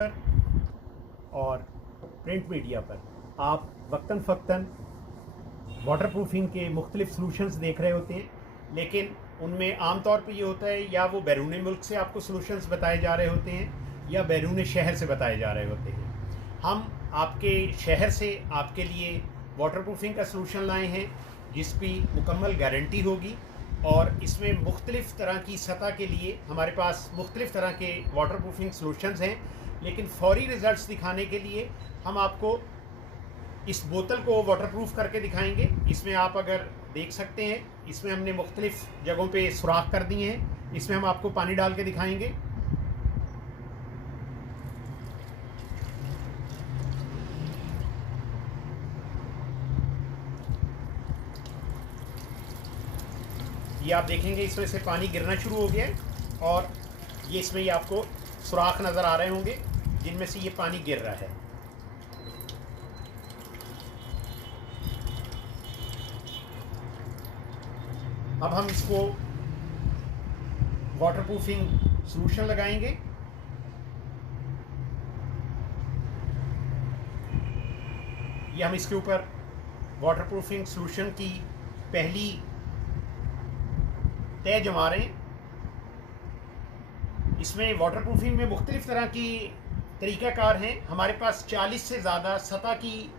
और print media पर आप वक्तन फ़क्तन वाटरप्रूफिंग के मुख्तलिफ सॉल्यूशंस देख रहे होते हैं, लेकिन उनमें आम तौर पे ये होता है या वो बैरून मुल्क से आपको सॉल्यूशंस बताए जा रहे होते हैं या बैरून शहर से बताए जा रहे होते हैं। हम आपके शहर से आपके लिए वाटरप्रूफिंग का सॉल्यूशन लाए हैं जिसकी मुकम्मल गारंटी होगी और इसमें मुख्तलिफ़ तरह की सतह के लिए हमारे पास मुख्तलिफ़ तरह के वाटरप्रूफिंग सॉल्यूशंस हैं, लेकिन फौरी रिज़ल्ट्स दिखाने के लिए हम आपको इस बोतल को वाटरप्रूफ करके दिखाएंगे। इसमें आप अगर देख सकते हैं, इसमें हमने मुख्तलिफ़ जगहों पे सुराख कर दिए हैं। इसमें हम आपको पानी डाल के दिखाएंगे। ये आप देखेंगे इसमें से पानी गिरना शुरू हो गया है और ये इसमें ये आपको सुराख नज़र आ रहे होंगे जिनमें से ये पानी गिर रहा है। अब हम इसको वाटरप्रूफिंग सॉल्यूशन लगाएंगे। ये हम इसके ऊपर वाटरप्रूफिंग सॉल्यूशन की पहली तय जमा रहे हैं। इसमें वाटरप्रूफिंग में मुख्तलिफ़ तरह की तरीक़ाकार हैं। हमारे पास 40 से ज़्यादा सतह की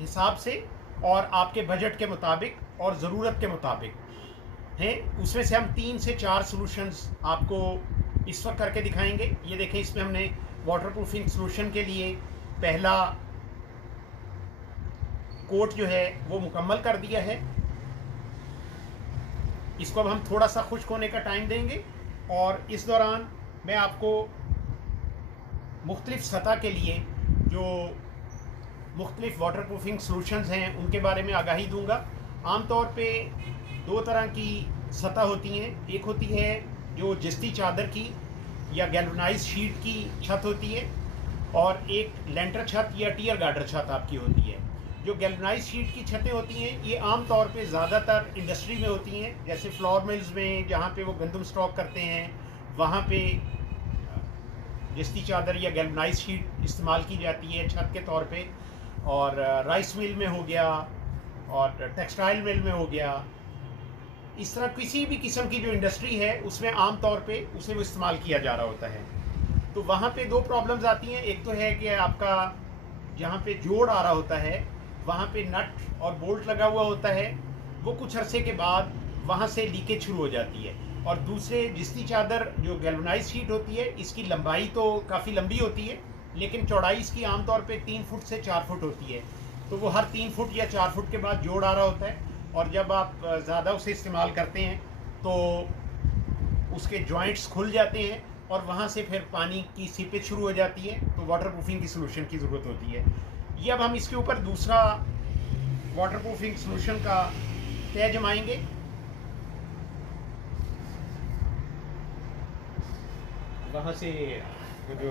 हिसाब से और आपके बजट के मुताबिक और ज़रूरत के मुताबिक हैं। उसमें से हम 3 से 4 सॉल्यूशंस आपको इस वक्त करके दिखाएंगे। ये देखें, इसमें हमने वाटरप्रूफिंग सॉल्यूशन के लिए पहला कोट जो है वो मुकम्मल कर दिया है। इसको अब हम थोड़ा सा खुश्क होने का टाइम देंगे और इस दौरान मैं आपको मुख्तलिफ़ सतह के लिए जो मुख्तलिफ़ वाटरप्रूफिंग सॉल्यूशंस हैं उनके बारे में आगाही दूंगा। आमतौर पे 2 तरह की सतह होती हैं। एक होती है जो जिस्ती चादर की या गैल्वनाइज शीट की छत होती है और एक लेंटर छत या टियर गार्डर छत आपकी होती है। जो गैल्वनाइज शीट की छतें होती हैं ये आम तौर पे ज़्यादातर इंडस्ट्री में होती हैं, जैसे फ्लोर मिल्स में जहाँ पे वो गंदम स्टॉक करते हैं वहाँ पे जिस्ती चादर या गैल्वनाइज शीट इस्तेमाल की जाती है छत के तौर पे। और राइस मिल में हो गया और टेक्सटाइल मिल में हो गया, इस तरह किसी भी किस्म की जो इंडस्ट्री है उसमें आम तौर पे उसे वो इस्तेमाल किया जा रहा होता है। तो वहाँ पे 2 प्रॉब्लम्स आती हैं। एक तो है कि आपका जहाँ पे जोड़ आ रहा होता है वहाँ पे नट और बोल्ट लगा हुआ होता है, वो कुछ अरसे के बाद वहाँ से लीकेज शुरू हो जाती है। और दूसरे जिस्ती चादर जो गैल्वनाइज शीट होती है इसकी लंबाई तो काफ़ी लंबी होती है, लेकिन चौड़ाई इसकी आमतौर पे 3 फुट से 4 फुट होती है। तो वो हर 3 फुट या 4 फुट के बाद जोड़ आ रहा होता है और जब आप ज़्यादा उसे इस्तेमाल करते हैं तो उसके जॉइंट्स खुल जाते हैं और वहाँ से फिर पानी की सीपेज शुरू हो जाती है। तो वाटरप्रूफिंग की सॉल्यूशन की ज़रूरत होती है। ये अब हम इसके ऊपर दूसरा वाटरप्रूफिंग सॉल्यूशन का तय जमाएंगे। वहाँ से वो जो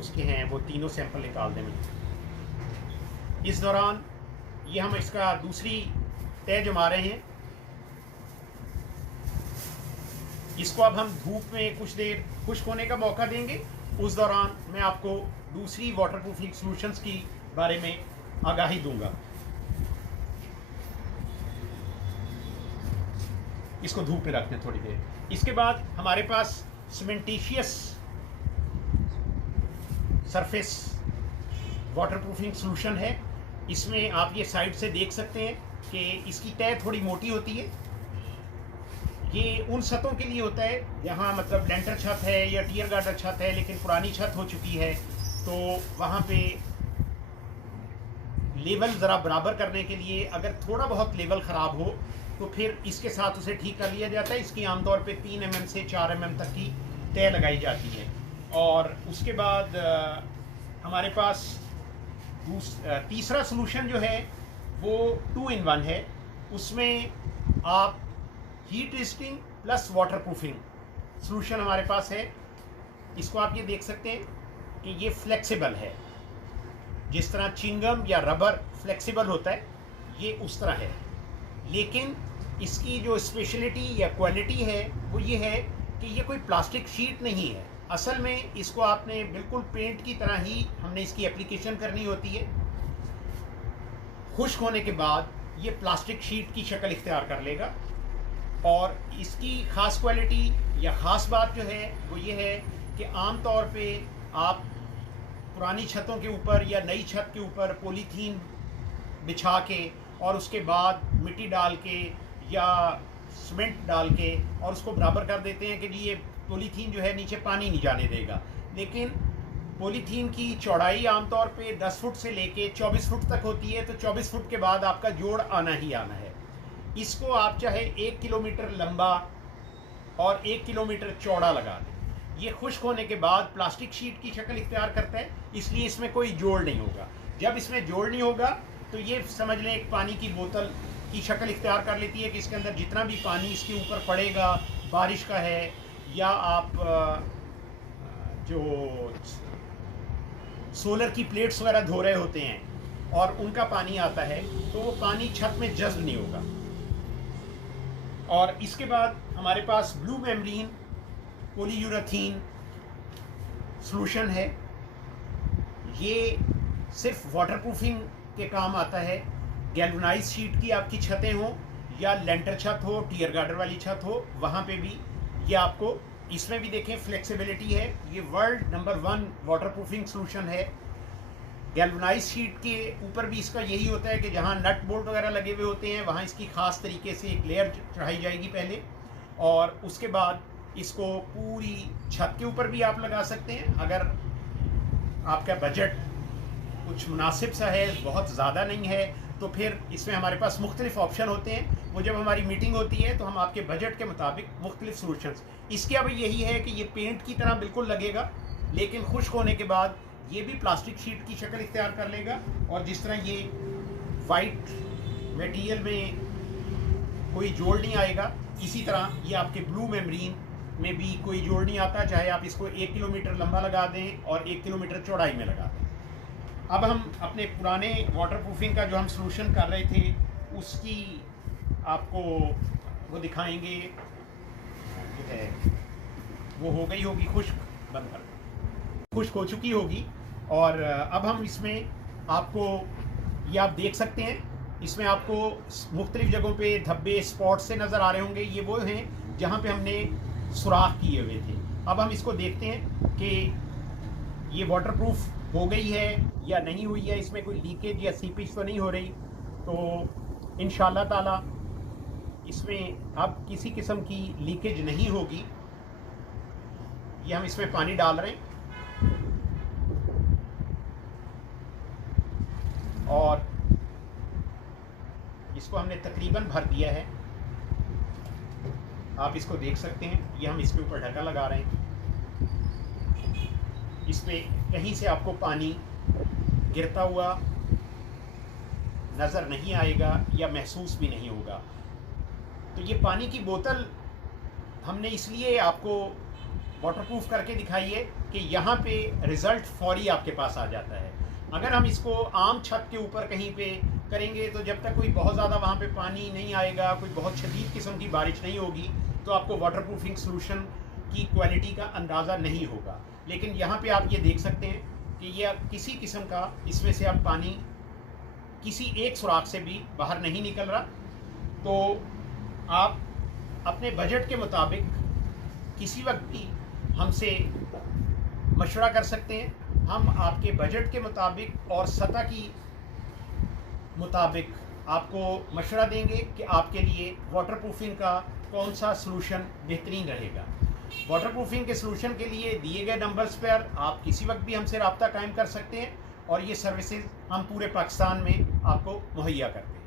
उसके हैं वो तीनों सैंपल निकाल दें मुझे। इस दौरान ये हम इसका दूसरी तय जमा रहे हैं। इसको अब हम धूप में कुछ देर खुश्क होने का मौका देंगे। उस दौरान मैं आपको दूसरी वाटरप्रूफिंग सॉल्यूशंस की बारे में आगाही दूंगा। इसको धूप में रखते हैं थोड़ी देर। इसके बाद हमारे पास सीमेंटिशियस सरफेस वाटरप्रूफिंग सॉल्यूशन है। इसमें आप ये साइड से देख सकते हैं कि इसकी तय थोड़ी मोटी होती है। ये उन छतों के लिए होता है जहाँ मतलब लेंटर छत है या टियर गार्डर छत है लेकिन पुरानी छत हो चुकी है, तो वहाँ पे लेवल ज़रा बराबर करने के लिए अगर थोड़ा बहुत लेवल ख़राब हो तो फिर इसके साथ उसे ठीक कर लिया जाता है। इसकी आमतौर पे 3 mm से 4 mm तक की तय लगाई जाती है। और उसके बाद हमारे पास तीसरा सॉल्यूशन जो है वो 2 in 1 है। उसमें आप heat resisting plus waterproofing solution हमारे पास है। इसको आप ये देख सकते हैं कि ये फ्लेक्सिबल है। जिस तरह चिंगम या रबर फ्लेक्सिबल होता है ये उस तरह है, लेकिन इसकी जो स्पेशलिटी या क्वालिटी है वो ये है कि ये कोई प्लास्टिक शीट नहीं है, असल में इसको आपने बिल्कुल पेंट की तरह ही हमने इसकी एप्लीकेशन करनी होती है। खुश्क होने के बाद ये प्लास्टिक शीट की शक्ल इख्तियार कर लेगा। और इसकी ख़ास क्वालिटी या ख़ास बात जो है वो ये है कि आम तौर पे आप पुरानी छतों के ऊपर या नई छत के ऊपर पॉलीथीन बिछा के और उसके बाद मिट्टी डाल के या सीमेंट डाल के और उसको बराबर कर देते हैं कि जी ये पॉलीथीन जो है नीचे पानी नहीं जाने देगा। लेकिन पॉलीथीन की चौड़ाई आमतौर पे 10 फुट से लेके 24 फुट तक होती है, तो 24 फुट के बाद आपका जोड़ आना ही आना है। इसको आप चाहे 1 किलोमीटर लंबा और 1 किलोमीटर चौड़ा लगा दें, ये खुश्क होने के बाद प्लास्टिक शीट की शक्ल इख्तियार करता है, इसलिए इसमें कोई जोड़ नहीं होगा। जब इसमें जोड़ नहीं होगा तो ये समझ लें एक पानी की बोतल की शक्ल इख्तियार कर लेती है कि इसके अंदर जितना भी पानी इसके ऊपर पड़ेगा, बारिश का है या आप जो सोलर की प्लेट्स वगैरह धो रहे होते हैं और उनका पानी आता है, तो वो पानी छत में जज्ब नहीं होगा। और इसके बाद हमारे पास ब्लू मेम्ब्रेन पॉलीयूरेथीन सॉल्यूशन है। ये सिर्फ वाटरप्रूफिंग के काम आता है। गैल्वनाइज शीट की आपकी छतें हों या लेंटर छत हो, टियर गार्डर वाली छत हो, वहाँ पे भी ये आपको, इसमें भी देखें फ्लेक्सिबिलिटी है। ये वर्ल्ड नंबर 1 वाटरप्रूफिंग सॉल्यूशन है। गैल्वनाइज शीट के ऊपर भी इसका यही होता है कि जहाँ नट बोल्ट वगैरह लगे हुए होते हैं वहाँ इसकी ख़ास तरीके से एक लेयर चढ़ाई जाएगी पहले, और उसके बाद इसको पूरी छत के ऊपर भी आप लगा सकते हैं। अगर आपका बजट कुछ मुनासिब सा है, बहुत ज़्यादा नहीं है, तो फिर इसमें हमारे पास मुख्तलिफ ऑप्शन होते हैं। वो जब हमारी मीटिंग होती है तो हम आपके बजट के मुताबिक मुख्तलिफ सॉल्यूशंस, इसके अब यही है कि ये पेंट की तरह बिल्कुल लगेगा, लेकिन खुश्क होने के बाद ये भी प्लास्टिक शीट की शक्ल इख्तियार कर लेगा। और जिस तरह ये वाइट मटेरियल में कोई जोड़ नहीं आएगा, इसी तरह ये आपके ब्लू मेम्ब्रेन में भी कोई जोड़ नहीं आता, चाहे आप इसको 1 किलोमीटर लंबा लगा दें और 1 किलोमीटर चौड़ाई में लगा दें। अब हम अपने पुराने वाटरप्रूफिंग का जो हम सॉल्यूशन कर रहे थे उसकी आपको वो दिखाएंगे। जो है वो हो गई होगी खुश्क, बंद कर, खुश्क हो चुकी होगी। और अब हम इसमें आपको, ये आप देख सकते हैं, इसमें आपको मुख्तलिफ जगहों पे धब्बे स्पॉट से नज़र आ रहे होंगे। ये वो हैं जहाँ पे हमने सुराख किए हुए थे। अब हम इसको देखते हैं कि ये वाटरप्रूफ हो गई है या नहीं हुई है, इसमें कोई लीकेज या सीपेज तो नहीं हो रही। तो इंशाअल्लाह ताला इसमें अब किसी किस्म की लीकेज नहीं होगी। ये हम इसमें पानी डाल रहे हैं और इसको हमने तकरीबन भर दिया है। आप इसको देख सकते हैं, ये हम इसके ऊपर ढक्कन लगा रहे हैं। इसमें कहीं से आपको पानी गिरता हुआ नज़र नहीं आएगा या महसूस भी नहीं होगा। तो ये पानी की बोतल हमने इसलिए आपको वाटरप्रूफ करके दिखाई है कि यहाँ पे रिज़ल्ट फौरी आपके पास आ जाता है। अगर हम इसको आम छत के ऊपर कहीं पे करेंगे तो जब तक कोई बहुत ज़्यादा वहाँ पे पानी नहीं आएगा, कोई बहुत शदीद किस्म की बारिश नहीं होगी, तो आपको वाटरप्रूफिंग सॉल्यूशन की क्वालिटी का अंदाज़ा नहीं होगा। लेकिन यहाँ पे आप ये देख सकते हैं कि ये किसी किस्म का, इसमें से अब पानी किसी एक सुराख से भी बाहर नहीं निकल रहा। तो आप अपने बजट के मुताबिक किसी वक्त भी हमसे मशवरा कर सकते हैं। हम आपके बजट के मुताबिक और सतह की मुताबिक आपको मशवरा देंगे कि आपके लिए वाटरप्रूफिंग का कौन सा सॉल्यूशन बेहतरीन रहेगा। वाटरप्रूफिंग के सॉल्यूशन के लिए दिए गए नंबर्स पर आप किसी वक्त भी हमसे रब्ता कायम कर सकते हैं और ये सर्विसेज हम पूरे पाकिस्तान में आपको मुहैया करते हैं।